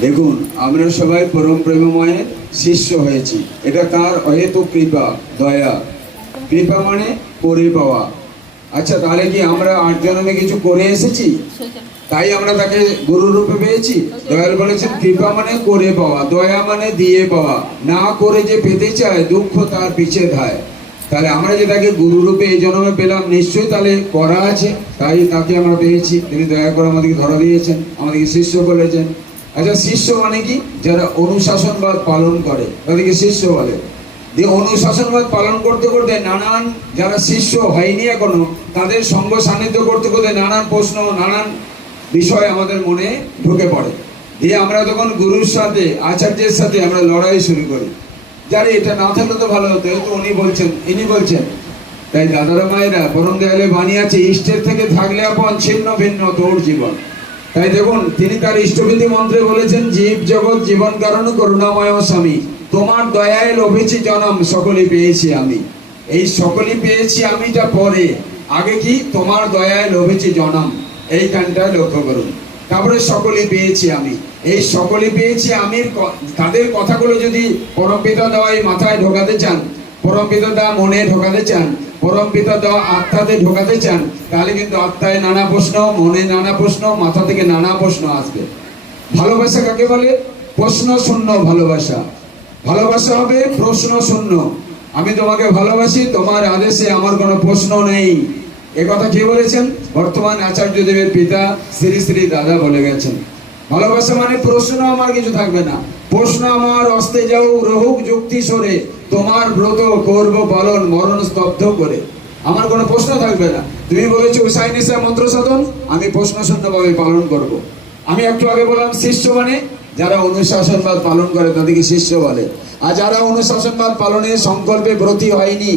দেখুন, আমরা সবাই পরম প্রেমময়ের শিষ্য হয়েছি। এটা তার অহেতু কৃপা, দয়া। কৃপা মানে করে পাওয়া। আচ্ছা তাহলে কি আমরা আট জন্মে কিছু করে এসেছি? তাই আমরা তাকে গুরু রূপে পেয়েছি? দয়াল বলেছেন, কৃপা মানে করে পাওয়া, দয়া মানে দিয়ে পাওয়া। না করে যে পেতে চায়, দুঃখ তার পিছে ধায়। তাহলে আমরা যে তাকে গুরু রূপে এই জন্মে পেলাম, নিশ্চয়ই তাহলে করা আছে। তাই তাকে আমরা পেয়েছি। তিনি দয়া করে আমাদেরকে ধরা দিয়েছেন, আমাদেরকে শিষ্য করেছেন আচ্ছা শিষ্য মানে কি? যারা অনুশাসনবাদ পালন করে। তাদেরকে শিষ্য বলে। যে অনুশাসনবাদ পালন করতে করতে নানান যারা শিষ্য হয়নি এখনও, তাদের সঙ্গ সান্নিধ্য করতে করতে নানান প্রশ্ন, নানান বিষয় আমাদের মনে ঢুকে পড়ে। দিয়ে আমরা তখন গুরুর সাথে, আচার্যের সাথে আমরা লড়াই শুরু করি। যারে এটা না থাকলে তো ভালো হতো তো উনি বলছেন, ইনি বলছেন, তাই দাদারা মায়েরা, বরং দেয়ালে বানিয়েছে ইষ্টের থেকে থাকলে আপন ছিন্ন ভিন্ন তোর জীবন। তাই দেখুন, তিনি তার ইষ্টবিধি মন্ত্রে বলেছেন, জীব জগৎ, জীবন কারণ, করুণাময় স্বামী। তোমার দয়ায় লোভেছি জনম সকলে পেয়েছি আমি। এই সকলে পেয়েছি আমিটা পরে। আগে কি? তোমার দয়ায় লোভেছি জনম। এইখানটা লক্ষ্য করুন। তারপরে সকলে পেয়েছি আমি। এই সকলে পেয়েছি আমির ক- তাদের কথাগুলো যদি পরমপিতা দেওয়াই মাথায় ঢোকাতে চান পরমপিতা দা মনে ঢোকাতে চান পরমপিতা দেওয়া আত্মাতে ঢোকাতে চান, তাহলে কিন্তু আত্মায় নানা প্রশ্ন, মনে নানা প্রশ্ন, মাথা থেকে নানা প্রশ্ন আসবে। ভালোবাসা কাকে বলে? প্রশ্ন শূন্য ভালোবাসা। ভালোবাসা হবে প্রশ্ন শূন্য। আমি তোমাকে ভালোবাসি, তোমার আদেশে আমার কোনো প্রশ্ন নেই। কথা কে বলেছেন? বর্তমান আচার্য দেবের পিতা শ্রী শ্রী দাদা বলে গেছেন। ভালোবাসা মানে প্রশ্ন, আমার কিছু থাকবে না। প্রশ্ন আমার অস্তে যাও, রহুক যুক্তি সরে। তোমার ব্রত করব পালন, মরণ স্তব্ধ করে। আমার কোনো প্রশ্ন থাকবে না। তুমি বলেছ উসাই নিসা মন্ত্র সাধন, আমি প্রশ্ন শূন্যভাবে পালন করব। আমি একটু আগে বললাম, শিষ্য মানে যারা অনুশাসনবাদ পালন করে, তাদেরকে শিষ্য বলে। আর যারা অনুশাসনবাদ পালনে সংকল্পে ব্রতী হয়নি,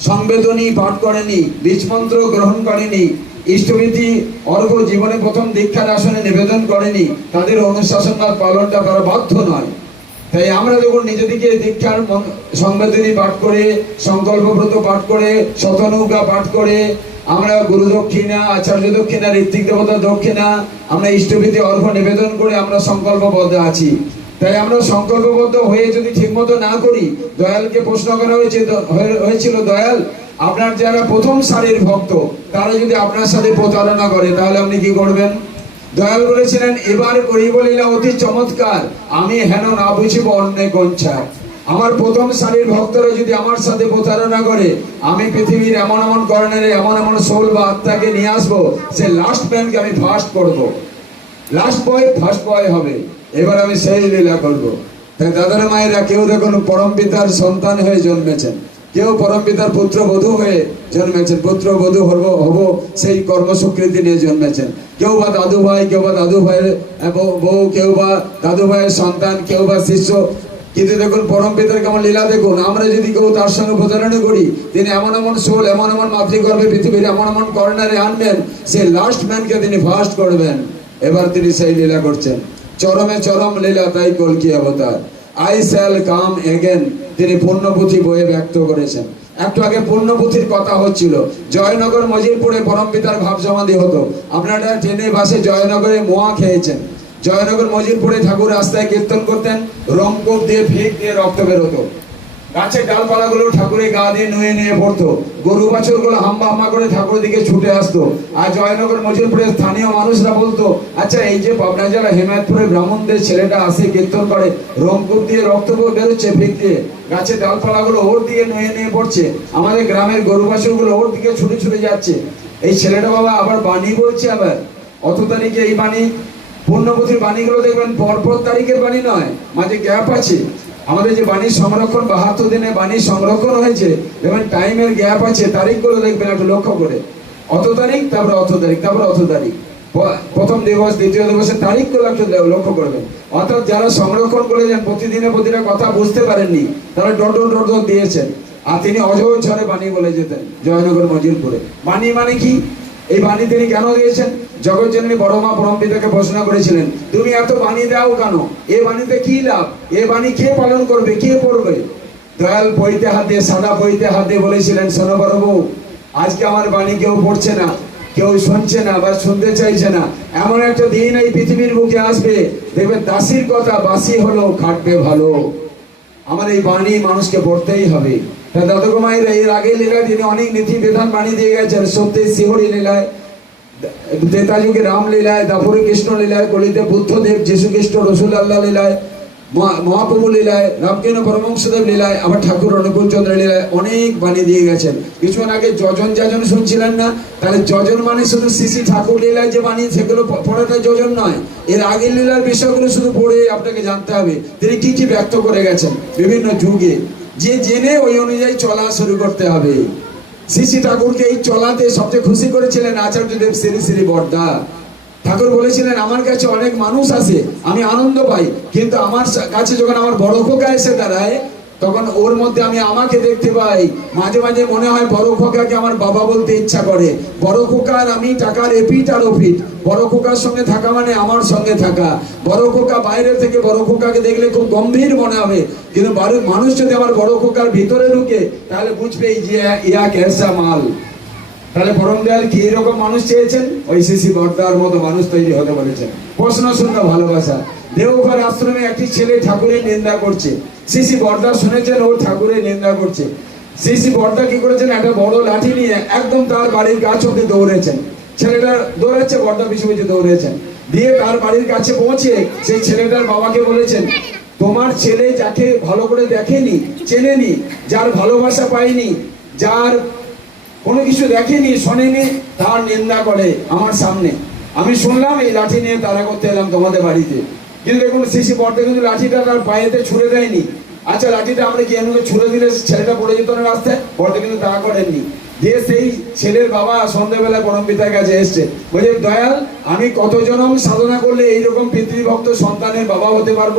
সংবেদনী পাঠ করেনি, বীজমন্ত্র গ্রহণ করেনি ইষ্টবিধি অর্ঘ জীবনে প্রথম দীক্ষার আসনে নিবেদন করেনি। তাদের অনুশাসনবাদ পালনটা করা বাধ্য নয়। তাই আমরা যখন নিজেদিকে দীক্ষার সংবেদনী পাঠ করে, সংকল্পব্রত পাঠ করে, শতনৌকা পাঠ করে, আমরা গুরু দক্ষিণা, আচার্য দক্ষিণা, ঋত্বিক দেবতা দক্ষিণা, আমরা ইষ্টবিধি অর্ঘ নিবেদন করে আমরা সংকল্পবদ্ধ আছি। তাই আমরা সংকল্পবদ্ধ হয়ে যদি ঠিকমতো না করি, দয়ালকে প্রশ্ন করা হয়েছে, হয়ে- হয়েছিল, দয়াল আপনার যারা প্রথম সারির ভক্ত, তারা যদি আপনার সাথে প্রতারণা করে, তাহলে আপনি কি করবেন? দয়াল বলেছিলেন, এবার করিব লীলা অতি চমৎকার, আমি হেন না বুঝিব অন্য কঞ্চা। আমার প্রথম সারির ভক্তরা যদি আমার সাথে প্রতারণা করে, আমি পৃথিবীর এমন এমন করণের, এমন এমন সোল বা আত্মাকে নিয়ে আসব, সে লাস্ট ম্যানকে আমি ফার্স্ট করব। লাস্ট বয় ফার্স্ট বয় হবে। এবার আমি সেই লীলা করব। তাই দাদার মায়েরা কেউ দেখুন, পরম পিতার সন্তান হয়ে জন্মেছেন। কেউ পরম পিতার পুত্র বধূ হয়ে জন্মেছেন, পুত্র বধূ হব হব সেই কর্মস্বীকৃতি নিয়ে জন্মেছেন। কেউ বা দাদু ভাই, কেউ বা দাদু ভাইয়ের বউ- কেউ বা দাদু ভাইয়ের সন্তান, কেউ বা শিষ্য। কিন্তু দেখুন, পরম পিতার কেমন লীলা দেখুন। আমরা যদি কেউ তার সঙ্গে প্রতারণা করি, তিনি এমন এমন সোল এমন এমন মাতৃগর্ভে পৃথিবীর এমন এমন কর্নারে আনবেন সে লাস্ট ম্যানকে তিনি ফার্স্ট করবেন। এবার তিনি সেই লীলা করছেন। চরমে চরম লীলা, তাই কলকি অবতার। আই শ্যাল কাম এগেন তিনি পূর্ণপুঁথি বইয়ে ব্যক্ত করেছেন। একটু আগে পূর্ণপুঁথির কথা হচ্ছিল, জয়নগর মজিরপুরে পরম পিতার ভাব সমাধি হতো। আপনারা ট্রেনে, বাসে জয়নগরে মোয়া খেয়েছেন। জয়নগর মজিরপুরে ঠাকুর রাস্তায় কীর্তন করতেন, রংকূপ দিয়ে ভিড় দিয়ে রক্ত বেরোতো। গাছের ডালপালাগুলো ঠাকুরের গা দিয়ে নুয়ে নিয়ে পড়তো গরু বাছুরগুলো হাম্বা হাম্বা করে ঠাকুরের দিকে ছুটে আসতো। আর জয়নগর মজিরপুরের স্থানীয় মানুষরা বলতো আচ্ছা এই যে পাবনা জেলা হেমায়তপুরে ব্রাহ্মণদের ছেলেটা আসে, কীর্তন করে, রংপুর দিয়ে রক্ত বেরোচ্ছে ভিক দিয়ে। গাছের ডালপালাগুলো ওর দিকে নুয়ে নিয়ে পড়ছে। আমাদের গ্রামের গরু বাছুরগুলো ওর দিকে ছুটে ছুটে যাচ্ছে। এই ছেলেটা বাবা আবার বাণী বলছে আবার। অত তারিখে এই বাণী, পূর্ণবতীর বাণীগুলো দেখবেন পরপর তারিখের বাণী নয়, মাঝে গ্যাপ আছে। আমাদের যে বাণী সংরক্ষণ, বাহাত্তর দিনে বাণী সংরক্ষণ হয়েছে দেখবেন টাইমের গ্যাপ আছে, তারিখগুলো দেখবেন একটু লক্ষ্য করে। অত তারিখ, তারপরে অত তারিখ, তারপরে অত তারিখ। প্রথম দিবস, দ্বিতীয় দিবসের তারিখগুলো একটু লক্ষ্য করবেন। অর্থাৎ যারা সংরক্ষণ করেছেন প্রতিদিনে প্রতিটা কথা বুঝতে পারেননি, তারা ডট ডট দিয়েছেন। আর তিনি অজয় বাণী বলে যেতেন, জয়নগর মজিলপুরে বাণী মানে কি? এই বাণী তিনি কেন দিয়েছেন? জগৎ জননী বড় মা পরম পিতাকে প্রশ্ন করেছিলেন, তুমি এত বাণী দাও কেন? এ বাণীতে কি লাভ? এ বাণী কে পালন করবে? কে পড়বে? দয়াল বইতে হাতে, সাদা বইতে হাতে, বলেছিলেন বড় আজকে আমার বাণী কেউ পড়ছে না, কেউ শুনছে না বা শুনতে চাইছে না। এমন একটা দিন এই পৃথিবীর বুকে আসবে। দেখবেন দাসির কথা, বাসি হলো খাটবে ভালো। আমার এই বাণী মানুষকে পড়তেই হবে। এর তিনি অনেক বাণী দিয়ে গেছেন। লীলায় ত্রেতা যুগে রাম লীলায়, দাপুরে বুদ্ধদেব রসুল আল্লাহ মহাপ্রভু লীলায়, রামকৃষ্ণ পরমংসদেব লীলায়, আবার ঠাকুর অনুকূল চন্দ্র লীলায় অনেক বাণী দিয়ে গেছেন। কিছুক্ষণ আগে যজন যাজন শুনছিলেন না? তাহলে যজন মানে শুধু শ্রী ঠাকুর লীলায় যে বাণী, সেগুলো পড়াটা যজন নয়। এর আগের লীলার বিষয়গুলো শুধু পড়ে আপনাকে জানতে হবে। তিনি কি কি ব্যক্ত করে গেছেন? বিভিন্ন যুগে। যে জেনে ওই অনুযায়ী চলা শুরু করতে হবে। শ্রী ঠাকুরকে এই চলাতে সবচেয়ে খুশি করেছিলেন আচার্যদেব শ্রী শ্রী বর্দা। ঠাকুর বলেছিলেন, আমার কাছে অনেক মানুষ আসে আমি আনন্দ পাই, কিন্তু আমার কাছে যখন আমার বড় খোকা এসে দাঁড়ায় তখন ওর মধ্যে আমি আমাকে দেখতে পাই। মাঝে মাঝে মনে হয় বড় খোকাকে আমার বাবা বলতে ইচ্ছা করে। বড় খোকার আমি টাকার এপিট আর ওপিট বড় খোকার সঙ্গে থাকা মানে আমার সঙ্গে থাকা। বড় খোকা বাইরে থেকে বড় খোকাকে দেখলে খুব গম্ভীর মনে হবে। কিন্তু মানুষ যদি আমার বড় খোকার ভিতরে ঢুকে, তাহলে বুঝবে এই যে ইয়া ক্যাসা মাল। তাহলে পরম দয়াল কি এরকম মানুষ চেয়েছেন? ওই শিশি বর্দার মতো মানুষ তৈরি হতে বলেছেন। প্রশ্ন শূন্য, ভালোবাসা। দেওঘর আশ্রমে একটি ছেলে ঠাকুরের নিন্দা করছে। শিশি বর্দা শুনেছেন, ও ঠাকুরের নিন্দা করছে। সিসি বর্দা কি করেছেন? একটা বড় লাঠি নিয়ে একদম তার বাড়ির কাছ অব্দি দৌড়েছেন। ছেলেটা দৌড়াচ্ছে, বর্দা পিছু পিছু দৌড়েছেন। দিয়ে তার বাড়ির কাছে পৌঁছে সেই ছেলেটার বাবাকে বলেছেন, তোমার ছেলে যাকে ভালো করে দেখেনি, চেনেনি, যার ভালোবাসা পায়নি, যার কোনো কিছু দেখেনি শোনেনি তার নিন্দা করে আমার সামনে। আমি শুনলাম এই লাঠি নিয়ে তারা করতে এলাম তোমাদের বাড়িতে। কিন্তু দেখুন, শিশি পর্দা কিন্তু লাঠিটা তার পায়েতে ছুড়ে দেয়নি। আচ্ছা লাঠিটা আমরা এমন ছুড়ে দিলে ছেলেটা পড়ে যেত না রাস্তায়? পর্দা কিন্তু তা করেননি। দিয়ে সেই ছেলের বাবা সন্ধ্যাবেলা পরম পিতার কাছে এসছে। বলছে, দয়াল, আমি কত জনম সাধনা করলে এইরকম পিতৃভক্ত সন্তানের বাবা হতে পারব?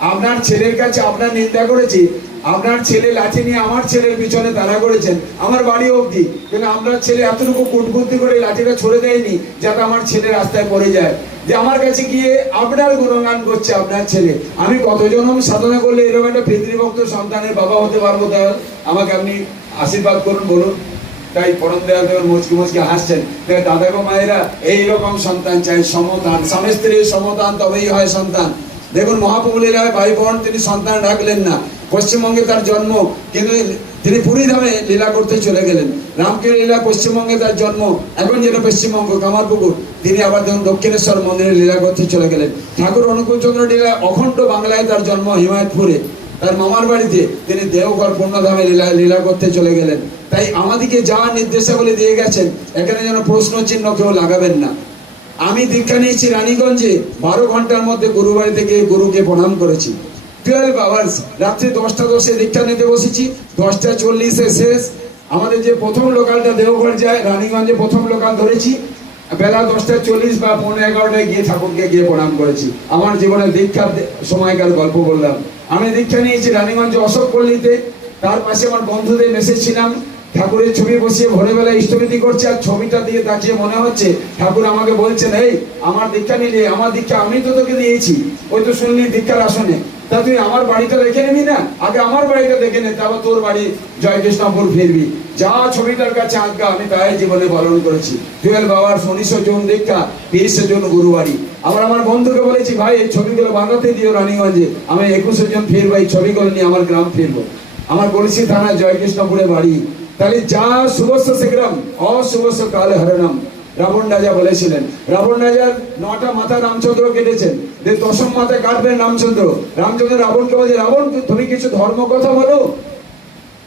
আপনার ছেলের কাছে আপনার নিন্দা করেছি আপনার ছেলে লাঠি নিয়ে আমার ছেলের পিছনে তাড়া করেছেন, আমার বাড়ি অবধি। কিন্তু আপনার ছেলে এতটুকু কুটবুদ্ধি করে লাঠিটা ছড়ে দেয়নি যাতে আমার ছেলে রাস্তায় পড়ে যায়। যে আমার কাছে গিয়ে আপনার গুণগান করছে আপনার ছেলে। আমি কতজন আমি সাধনা করলে এরকম একটা পিতৃভক্ত সন্তানের বাবা হতে পারব? দয়াল আমাকে আপনি আশীর্বাদ করুন, বলুন। তাই পরম দয়াল দেবের মুচকি মুচকি হাসছেন। তাই দাদা গো মায়েরা, এইরকম সন্তান চাই, সমতান। স্বামী স্ত্রীর সমতান, তবেই হয় সন্তান। দেখুন মহাপ্রভু লীলায় ভাই বোন, তিনি সন্তান রাখলেন না। পশ্চিমবঙ্গে তার জন্ম, কিন্তু তিনি পুরী ধামে লীলা করতে চলে গেলেন। রামকৃষ্ণ লীলা পশ্চিমবঙ্গে তার জন্ম, এখন যেটা পশ্চিমবঙ্গ, কামারপুকুর। তিনি আবার দেখুন দক্ষিণেশ্বর মন্দিরে লীলা করতে চলে গেলেন। ঠাকুর অনুকূলচন্দ্র লীলা অখণ্ড বাংলায় তার জন্ম হিমায়তপুরে। তার মামার বাড়িতে তিনি দেওঘর, পূর্ণধামে লীলা লীলা করতে চলে গেলেন। তাই আমাদেরকে যা নির্দেশাবলী দিয়ে গেছেন, এখানে যেন প্রশ্ন চিহ্ন কেউ লাগাবেন না। আমি দীক্ষা নিয়েছি রানীগঞ্জে, বারো ঘণ্টার মধ্যে গুরু বাড়ি থেকে গুরুকে প্রণাম করেছি। টুয়েলভ আওয়ার্স রাত্রি দশটা দশে দীক্ষা নিতে বসেছি। দশটা চল্লিশে শেষ। আমাদের যে প্রথম লোকালটা দেওঘর যায়, রানীগঞ্জে প্রথম লোকাল ধরেছি। বেলা দশটা চল্লিশ বা পনেরো এগারোটায় গিয়ে ঠাকুরকে গিয়ে প্রণাম করেছি। আমার জীবনের দীক্ষার সময়কার গল্প বললাম। আমি দীক্ষা নিয়েছি রানীগঞ্জ অশোক পল্লীতে। তার পাশে আমার বন্ধুদের এসেছিলাম ঠাকুরের ছবি বসিয়ে ভোরবেলা ইষ্টবিধি করছে আর ছবিটা দিয়ে তাকিয়ে মনে হচ্ছে, ঠাকুর আমাকে বলছেন, এই, আমার দীক্ষা নিলে, আমার দীক্ষা আমি তো তোকে দিয়েছি। ওই তো শুনলি দীক্ষার আসনে। তা তুই আমার বাড়িটা দেখে নিবি না? আগে আমার বাড়িটা দেখে নে, তারপর তোর বাড়ি জয় কৃষ্ণপুর ফিরবি। যা ছবিটার কাছে আজ্ঞা আমি তাই জীবনে পালন করেছি। টুয়েলভ আওয়ার্স উনিশশো জন দীক্ষা তিরিশে জন গুরুবাড়ি। আবার আমার বন্ধুকে বলেছি, ভাই, এই ছবিগুলো বাঁধাতে দিও রানীগঞ্জে। আমি একুশে জন ফিরবো, এই ছবিগুলো নিয়ে আমার গ্রাম ফিরবো। আমার বলছি থানা জয়কৃষ্ণপুরে বাড়ি। তাহলে যা শুভস্য শীঘ্রম অশুভস্য কালে হরণম রাবণ রাজা বলেছিলেন, রাবণ রাজার নটা মাথা রামচন্দ্র কেটেছেন। যে দশম মাথা কাটবেন রামচন্দ্র। রামচন্দ্র রাবণকে বলছে, রাবণ তুমি কিছু ধর্ম কথা বলো?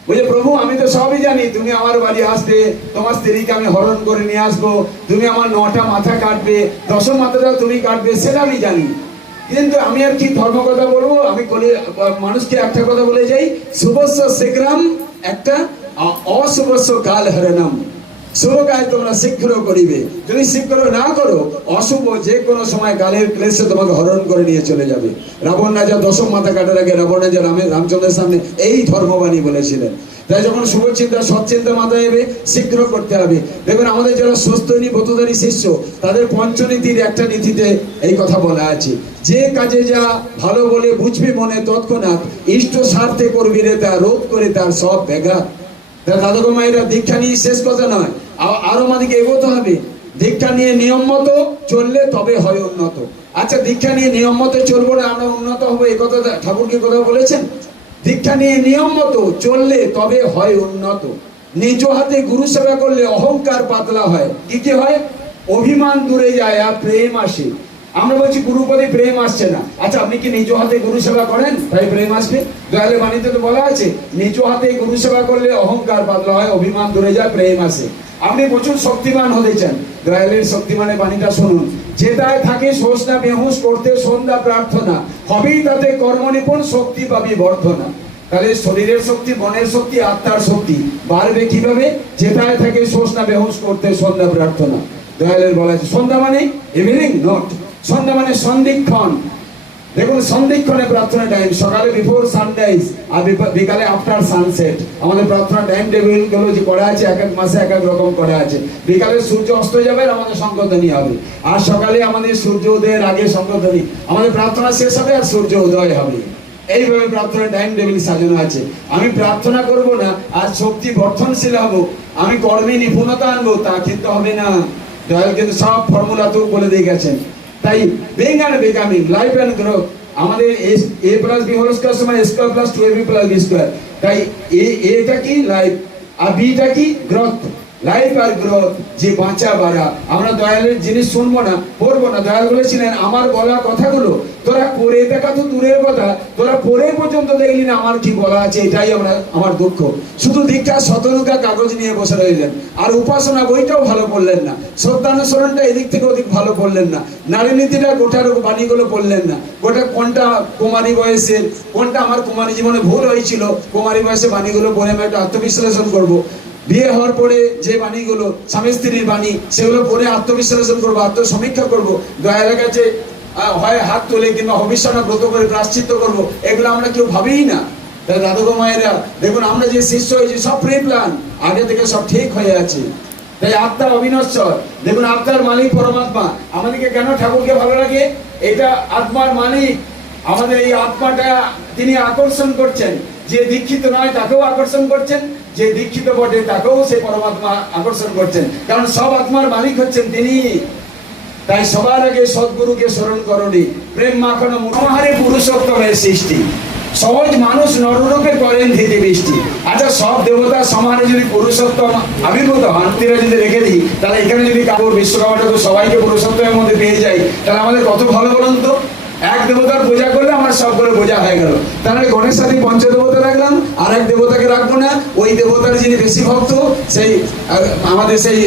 বলছে, প্রভু, আমি তো সবই জানি। তুমি আমার বাড়ি আসবে, তোমার স্ত্রীকে আমি হরণ করে নিয়ে আসব। তুমি আমার নটা মাথা কাটবে, দশম মাথাটা তুমি কাটবে, সেটা আমি জানি। কিন্তু আমি আর কি ধর্ম কথা বলব? আমি মানুষকে একটা কথা বলে যাই, শুভস্য শীঘ্রম একটা অশুভস্য কাল হরণম শুভ কাজ তোমরা শীঘ্র করিবে। যদি শীঘ্র না করো, অশুভ যে কোনো সময় কালের ক্লেশে তোমাকে হরণ করে নিয়ে চলে যাবে। রাবণ রাজা দশম মাথা কাটার আগে রাবণ রাজা রামের রামচন্দ্রের সামনে এই ধর্মবাণী বলেছিলেন। তাই যখন শুভ চিন্তা সৎ চিন্তা মাথায় এবে শীঘ্র করতে হবে। দেখবেন আমাদের যারা সুস্থনী ব্রতধারী শিষ্য, তাদের পঞ্চনীতির একটা নীতিতে এই কথা বলা আছে। যে কাজে যা ভালো বলে বুঝবি মনে তৎক্ষণাৎ, ইষ্ট স্বার্থে করবি রে তা রোধ করে তার সব ব্যাঘাত। দাদু মায়েরা, দীক্ষা নিয়ে শেষ কথা নয়। আ- আরও আমাদেরকে এগোতে হবে। দীক্ষা নিয়ে নিয়ম মতো চললে তবে হয় উন্নত। আচ্ছা দীক্ষা নিয়ে নিয়ম মতো চলবো না, আমরা উন্নত হব, এই কথা ঠাকুরকে কোথাও বলেছেন? দীক্ষা নিয়ে নিয়ম মতো চললে তবে হয় উন্নত। নিজ হাতে গুরু সেবা করলে অহংকার পাতলা হয়। কি কি হয়? অভিমান দূরে যায় আর প্রেম আসে। আমরা বলছি, গুরুপদে প্রেম আসছে না। আচ্ছা আপনি কি নিজ হাতে গুরু সেবা করেন? তাই প্রেম আসবে। দয়ালে বাণীতে তো বলা আছে, নিজ হাতে গুরু সেবা করলে অহংকার পাতলা হয়, অভিমান দূরে যায়, প্রেম আসে। আপনি প্রচুর শক্তিমান হতে চান। দয়ালের শক্তিমানের বাণীটা শুনুন। যেটায় থাকে সোসনা বেহুশ, করতে সন্ধ্যা প্রার্থনা। হবেই তাতে কর্মনিপুণ, শক্তি পাবি বর্ধনা। তাহলে শরীরের শক্তি, মনের শক্তি, আত্মার শক্তি বাড়বে কীভাবে? যেটায় থাকে সোসনা বেহুশ, করতে সন্ধ্যা প্রার্থনা। দয়ালের বলা আছে সন্ধ্যা মানে ইভিনিং নট। সন্ধ্যা মানে সন্ধিক্ষণ দেখুন, সন্ধিক্ষণে প্রার্থনা টাইম সকালে বিফোর সানরাইজ আর বিকালে আফটার সানসেট আমাদের প্রার্থনা টাইম টেবিলগুলো যে করা আছে, এক এক মাসে এক এক রকম করা আছে। বিকালে সূর্য অস্ত যাবে, আমাদের সংকোধনী হবে। আর সকালে আমাদের সূর্য উদয়ের আগে সংকোধনী আমাদের প্রার্থনা শেষ হবে আর সূর্য উদয় হবে। এইভাবে প্রার্থনা টাইম টেবিল সাজানো আছে। আমি প্রার্থনা করব না, আর শক্তি বর্ধনশীল হব। আমি কর্মে নিপুণতা আনব, তা কিন্তু হবে না। দয়াল কিন্তু সব ফর্মুলা তো বলে দিয়ে গেছেন। তাই বেঙ্গান অ্যান্ড লাইফ অ্যান্ড গ্রোথ আমাদের a plus b whole square সমান square plus two b plus b square তাই এ এটা কি লাইফ আর বিটা কি গ্রোথ লাইফ আর গ্রোথ যে বাঁচা বাড়া। আমরা দয়ালের জিনিস শুনব না, পড়ব না। দয়াল বলেছিলেন, আমার বলা কথাগুলো তোরা করে দেখা তো দূরের কথা। তোরা পড়ে পর্যন্ত দেখলি না আমার কি বলা আছে, এটাই আমরা, আমার দুঃখ। শুধু দীক্ষা শতরুকা কাগজ নিয়ে বসে রইলেন। আর উপাসনা বইটাও ভালো পড়লেন না। শ্রদ্ধানুসরণটা এদিক থেকে ওদিক ভালো পড়লেন না। নারী নীতিটা গোটার বাণীগুলো পড়লেন না। গোটা কোনটা কুমারী বয়সের, কোনটা আমার কুমারী জীবনে ভুল হয়েছিল, কুমারী বয়সে বাণীগুলো পড়ে আমি একটা আত্মবিশ্লেষণ করব। বিয়ে হওয়ার পরে যে বাণীগুলো, স্বামী স্ত্রীর বাণী, সেগুলো পড়ে আত্মবিশ্লেষণ করব, আত্মসমীক্ষা করব দয়ালের কাছে হয় হাত তুলে কিংবা হবিষ্যনা ব্রত করে প্রাশ্চিত্য করব, এগুলো আমরা কেউ ভাবেই না। দাদুগো মায়েরা, দেখুন আমরা যে শিষ্য হয়েছি, সব প্রি প্ল্যান আগে থেকে সব ঠিক হয়ে আছে। তাই আত্মা অবিনশ্বর, দেখুন আত্মার মালিক পরমাত্মা, আমাদেরকে কেন ঠাকুরকে ভালো লাগে? এটা আত্মার মালিক, আমাদের এই আত্মাটা তিনি আকর্ষণ করছেন। যে দীক্ষিত নয়, তাকেও আকর্ষণ করছেন। যে দীক্ষিত বটে, তাকেও সে পরমাত্মা আকর্ষণ করছেন। কারণ সব আত্মার মালিক হচ্ছেন তিনি। তাই সবার আগে সদ্গুরুকে স্মরণ করণি। প্রেম মাখানো মনোহারে পুরুষোত্তমের সৃষ্টি। সহজ মানুষ নররূপে করেন ধীরে বৃষ্টি। আচ্ছা সব দেবতা সমানে যদি পুরুষোত্তম আবির্ভূত হন, তীরা যদি রেখে দিই, তাহলে এখানে যদি কাপড় ঠাকুর সবাইকে পুরুষোত্তমের মধ্যে পেয়ে যাই তাহলে আমাদের কত ভালো বলুন তো? এক দেবতার পূজা করলে আমার সবগুলো বোঝা হয়ে গেল। তাহলে গণেশ সাথে পঞ্চদেবতা রাখলাম, আর এক দেবতাকে রাখব না। ওই দেবতার যিনি বেশি ভক্ত, সেই আমাদের সেই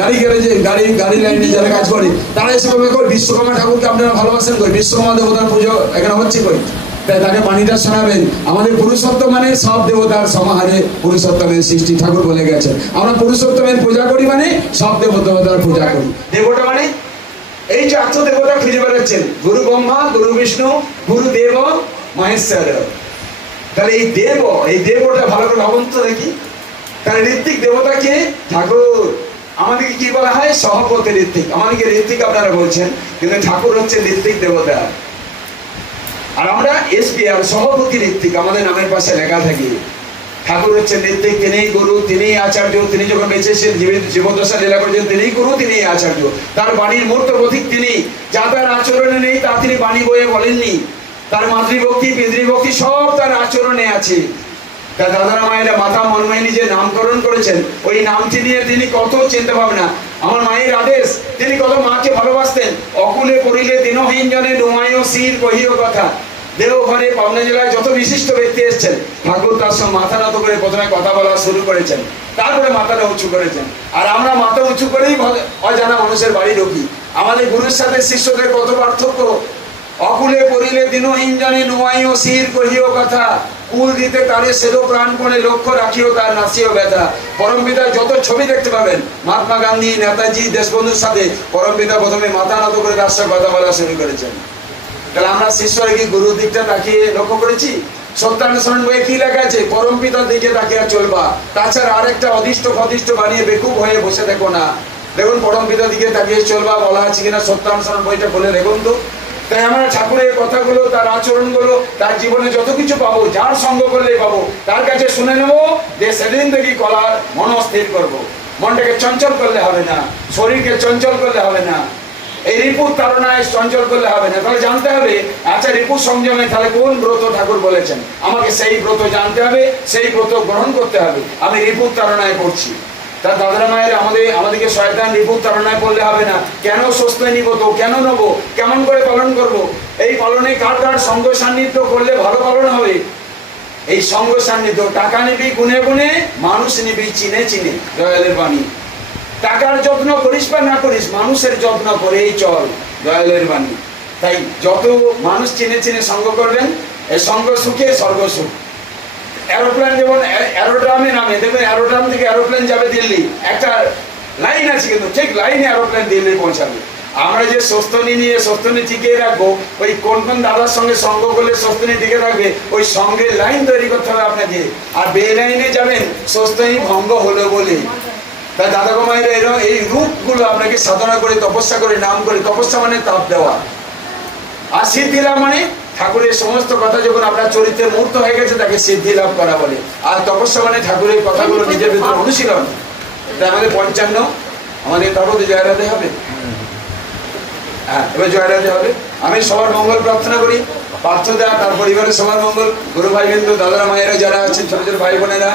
গাড়ি গ্যারেজে, গাড়ি গাড়ি লাইনে যারা কাজ করে, তারা এসে বলবে কই বিশ্বকর্মা ঠাকুরকে আপনারা ভালোবাসেন কই? বিশ্বকর্মা দেবতার পুজো এখানে হচ্ছে কই? তাকে বাণীটা শোনাবেন। আমাদের পুরুষোত্তম মানে সব দেবতার সমাহারে পুরুষোত্তমের সৃষ্টি ঠাকুর বলে গেছেন। আমরা পুরুষোত্তমের পূজা করি মানে সব দেবতার পূজা করি। দেবতা মানে? এই যে আত্ম দেবতা খুঁজে বেড়াচ্ছেন, গুরু ব্রহ্মা, গুরু বিষ্ণু, গুরু দেব, মহেশ্বর। তাহলে এই দেব, এই দেবটা ভালো করে ভাবুন তো দেখি। তাহলে ঋত্বিক দেবতা কে? ঠাকুর। আমাদেরকে কি বলা হয়? সভাপতি ঋত্বিক। আমাদেরকে ঋত্বিক আপনারা বলছেন, কিন্তু ঠাকুর হচ্ছে ঋত্বিক দেবতা। আর আমরা এসপি আর সভাপতি ঋত্বিক, আমাদের নামের পাশে লেখা থাকি। ঠাকুর হচ্ছে ঋত্বিক তিনিই গুরু, তিনিই আচার্য, তিনি যখন বেঁচে জীবিত জীবদশা লীলা করেছেন, তিনিই গুরু, তিনিই আচার্য। তার বাণীর মূর্ত প্রতীক তিনি। যা তার আচরণে নেই, তা তিনি বাণী বয়ে বলেননি। তার মাতৃভক্তি, পিতৃভক্তি সব তার আচরণে আছে। তার দাদারা মায়েরা মাতা মনমোহিনী যে নামকরণ করেছেন। ওই নামটি নিয়ে তিনি কত চিন্তা ভাবনা। আমার মায়ের আদেশ, তিনি কত মাকে ভালোবাসতেন। অকুলে পড়িলে দিনহীন জনে ডোমায় শির কহিও কথা। দেওঘরে পাবনা জেলায় যত বিশিষ্ট ব্যক্তি এসেছেন, ঠাকুর তার সঙ্গে মাথা নত করে প্রথমে কথা বলা শুরু করেছেন, তারপরে মাথাটা উঁচু করেছেন। আর আমরা মাথা উঁচু করেই অজানা মানুষের বাড়ি ঢুকি। আমাদের গুরুর সাথে শিষ্যদের কত পার্থক্য? অকুলে পড়িলে দিনহীন জনে নুয়াইও শির কহিও কথা। কুল দিতে তারে সেদো প্রাণপণে লক্ষ্য রাখিও তার নাসিও ব্যথা। পরম পিতার যত ছবি দেখতে পাবেন, মহাত্মা গান্ধী, নেতাজি, দেশবন্ধুর সাথে পরম পিতা প্রথমে মাথা নত করে সঙ্গে কথা বলা শুরু করেছেন। তাহলে আমরা শিষ্যরা কি গুরুর দিকটা তাকিয়ে লক্ষ্য করেছি? সত্যানুসরণ বইয়ে কি লেখা আছে? পরম পিতার দিকে তাকিয়ে চলবা। তাছাড়া আরেকটা অদিষ্ট ফদিষ্ট বানিয়ে বেকুব হয়ে বসে দেখো না। দেখুন পরম পিতার দিকে তাকিয়ে চলবা বলা আছে কিনা সত্যানুসরণ বইটা বলে দেখুন তো তাই আমরা ঠাকুরের কথাগুলো, তার আচরণগুলো, তার জীবনে যত কিছু পাবো, যার সঙ্গ করলেই পাবো, তার কাছে শুনে নেব যে সেদিন থেকে কলার মনস্থির করব। মনটাকে চঞ্চল করলে হবে না, শরীরকে চঞ্চল করলে হবে না। এই রিপুর তাড়নায় চঞ্চল করলে হবে না। তাহলে জানতে হবে আচ্ছা রিপুর সংযমে তাহলে কোন ব্রত ঠাকুর বলেছেন? আমাকে সেই ব্রত জানতে হবে, সেই ব্রত গ্রহণ করতে হবে। আমি রিপুর তাড়নায় করছি। তার দাদরা মায়ের, আমাদের, আমাদেরকে শয়তান রিপুর তাড়নায় করলে হবে না। কেন সুস্থ নিব তো? কেন নেব? কেমন করে পালন করব? এই পালনে কার কার সঙ্গ সান্নিধ্য করলে ভালো পালন হবে? এই সঙ্গ সান্নিধ্য টাকা নিবি গুনে গুনে মানুষ নিবি, চিনে চিনে, দয়ালের বাণী। টাকার যত্ন করিস বা না করিস, মানুষের যত্ন করেই চল দয়ালের বাণী। তাই যত মানুষ চিনে চিনে সঙ্গ করবেন এই সঙ্গ সুখে, স্বর্গ সুখ। এরোপ্লেন যেমন অ্যারোড্রামে নামে, দেখবেন অ্যারোড্রাম থেকে এরোপ্লেন যাবে দিল্লি। একটা লাইন আছে কিন্তু, ঠিক লাইনে এরোপ্লেন দিল্লি পৌঁছাবে। আমরা যে সস্তনি নিয়ে সস্তনি টিকিয়ে রাখব, ওই কোন কোন দাদার সঙ্গে সঙ্গ করলে সস্তনি টিকে থাকবে, ওই সঙ্গে লাইন তৈরি করতে হবে আপনাকে। আর বে লাইনে যাবেন সস্তনি ভঙ্গ হলো বলে। তাই দাদা মায়ের এরকম এই রূপগুলো আপনাকে সাধনা করে তপস্যা করে নাম করে তপস্যা মানে তাপ দেওয়া। আর সিদ্ধি লাভ মানে ঠাকুরের সমস্ত কথা যখন আপনার চরিত্রে মূর্ত হয়ে গেছে তাকে সিদ্ধি লাভ করা বলে। আর তপস্যা মানে ঠাকুরের কথাগুলো নিজের ভিতরে অনুশীলন। তাই আমাদের পঞ্চান্ন। আমাদের তারপর জয়রাধে হবে। হ্যাঁ এবার জয়রাধে হবে। আমি সবার মঙ্গল প্রার্থনা করি। পার্থদা তার পরিবারের সবার মঙ্গল। গুরু ভাই বিন্দু দাদারা মায়েরা যারা আছেন ছোট ছোট ভাই বোনেরা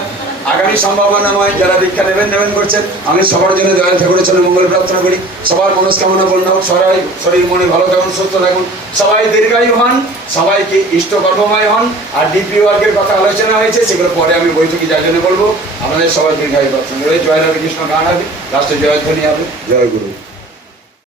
আগামী সম্ভাবনা সম্ভাবনাময় যারা দীক্ষা নেবেন নেবেন করছেন, আমি সবার জন্য দয়াল ঠাকুরের জন্য মঙ্গল প্রার্থনা করি। সবার মনস্কামনা পূর্ণ হোক, সবাই শরীর মনে ভালো থাকুন, সুস্থ থাকুন। সবাই দীর্ঘায়ু হন, সবাইকে ইষ্ট কর্মময় হন। আর ডিপি ওয়ার্কের কথা আলোচনা হয়েছে, সেগুলো পরে আমি বৈঠকে যার জন্য বলব। আমাদের সবাই দীর্ঘায়ু প্রার্থনা জয় রাধে কৃষ্ণ গান হবে লাস্টে জয়ধ্বনি হবে। জয় গুরু।